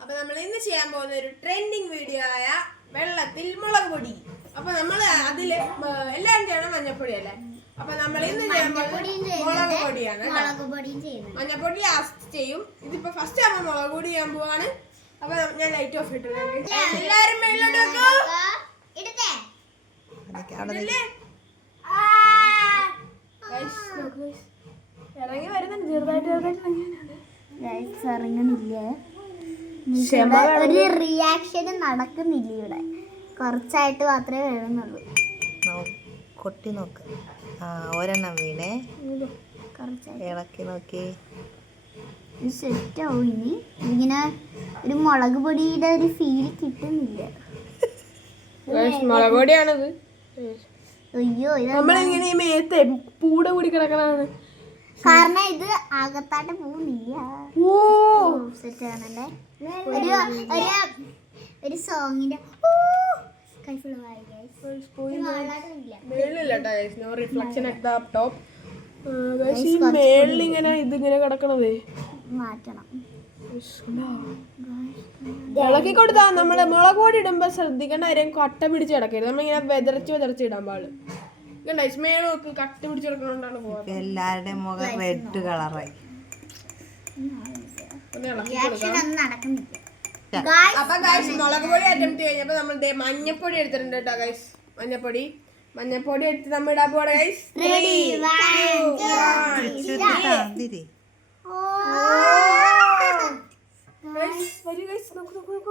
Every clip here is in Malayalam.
അപ്പൊ നമ്മൾ ഇന്ന് ചെയ്യാൻ പോകുന്ന ഒരു ട്രെൻഡിങ് വീഡിയോ ആയ വെള്ളത്തിൽ മുളക് പൊടി. അപ്പൊ നമ്മൾ അതില് എല്ലാം ചെയ്യണം മഞ്ഞപ്പൊടി അല്ലേ. അപ്പൊ നമ്മൾ ഇന്ന് ചെയ്യാൻ പോകുന്നത് മുളക് പൊടിയാണ്. മഞ്ഞപ്പൊടി ലാസ്റ്റ് ചെയ്യും. ഇതിപ്പോ ഫസ്റ്റ് ആവുമ്പോ മുളക് പൊടി ചെയ്യാൻ പോവാണ്. അപ്പൊ ഞാൻ ലൈറ്റ് ഓഫ് ഇട്ടിട്ടുണ്ട്. എല്ലാരും മേളിലോട്ട് ഇറങ്ങി വരുന്നുണ്ട്. ചെറുതായിട്ട് ഇറങ്ങണില്ല, ഒരു റിയാക്ഷൻ നടക്കുന്നില്ല. ഇവിടെ കുറച്ചായിട്ട് മാത്രമേ വരുന്നുള്ളൂ. കൊട്ടി നോക്ക്. ഒരെണ്ണം വീണേ, ഇളക്കി നോക്കി സെറ്റാവും. ഇനി ഇങ്ങനെ ഒരു മുളക് പൊടിയുടെ ഒരു ഫീൽ കിട്ടുന്നില്ല. മുളക് പൊടിയാണത്. അയ്യോ, നമ്മളിങ്ങനെ മേത്തെ പൂടെ കൂടി കിടക്കണാണ്. കാരണം ഇത് അകത്താട്ട് പോകുന്നില്ല. സെറ്റാണല്ലേ. ഒരു സോങ്ങിന്റെ മേളിലിങ്ങനെ ഇതിങ്ങനെ കിടക്കണതേ മാറ്റണം. ഇളക്കി കൊടുത്താ നമ്മള് മുളക് പൊടി ഇടുമ്പോ ശ്രദ്ധിക്കേണ്ട കാര്യം കട്ട പിടിച്ച് കിടക്കരുത്. നമ്മളിങ്ങനെ വെതറിച്ച് ഇടാൻ പാടും. മേളൊക്കെ കട്ട പിടിച്ച് കിടക്കണോണ്ടാണ് പോകുന്നത്. എല്ലാവരുടെയും മുഖം റെഡ് കളറായി. അപ്പൊ ഗൈസ് മുളക് പൊടി അറ്റംപ്റ്റ് കഴിഞ്ഞപ്പോ നമ്മൾ മഞ്ഞപ്പൊടി എടുത്തിട്ടുണ്ട് കേട്ടോ ഗൈസ്. മഞ്ഞപ്പൊടി എടുത്ത് നമ്മൾ ഇടാൻ പോവാ ഗൈസ്.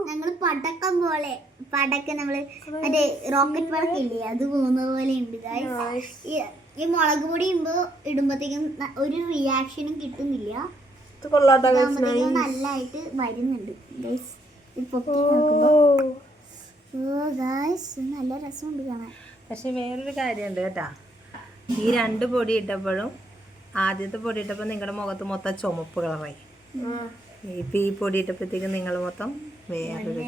ഞങ്ങള് പടക്കം പോലെ നമ്മള് മറ്റേ റോക്കറ്റ് പടക്കില്ലേ, അത് പോകുന്ന പോലെ ഉണ്ട് ഗൈസ്. ഈ മുളക് പൊടി ഇടുമ്പോഴത്തേക്കും ഒരു റിയാക്ഷനും കിട്ടുന്നില്ല. നല്ലതായിട്ട് വരുന്നുണ്ട് ഗൈസ്. നല്ല രസമുണ്ട് കാണാൻ. പക്ഷെ വേറൊരു കാര്യമുണ്ട് കേട്ടാ. ഈ രണ്ട് പൊടി ഇട്ടപ്പോഴും ആദ്യത്തെ പൊടി ഇട്ടപ്പോൾ നിങ്ങളുടെ മുഖത്ത് മൊത്തം ചുമപ്പ് കളറായി. ഇപ്പൊ ഈ പൊടി ഇട്ടപ്പോഴത്തേക്കും നിങ്ങൾ മൊത്തം വേറൊരു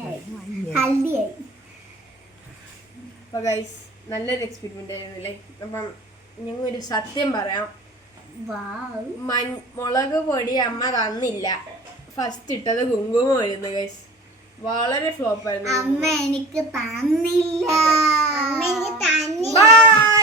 അപ്പൊ ഗൈസ് നല്ലൊരു എക്സ്പെരിമെന്റ് ആയിരുന്നില്ലേ. അപ്പം ഞങ്ങൾ ഒരു സത്യം പറയാം, മുളക് പൊടി അമ്മ തന്നില്ല. ഫസ്റ്റ് ഇട്ടത് കുങ്കുമമായിരുന്നു ഗൈസ്. വളരെ ഫ്ലോപ്പ് ആയിരുന്നു. അമ്മ എനിക്ക് തന്നില്ല. ബൈ.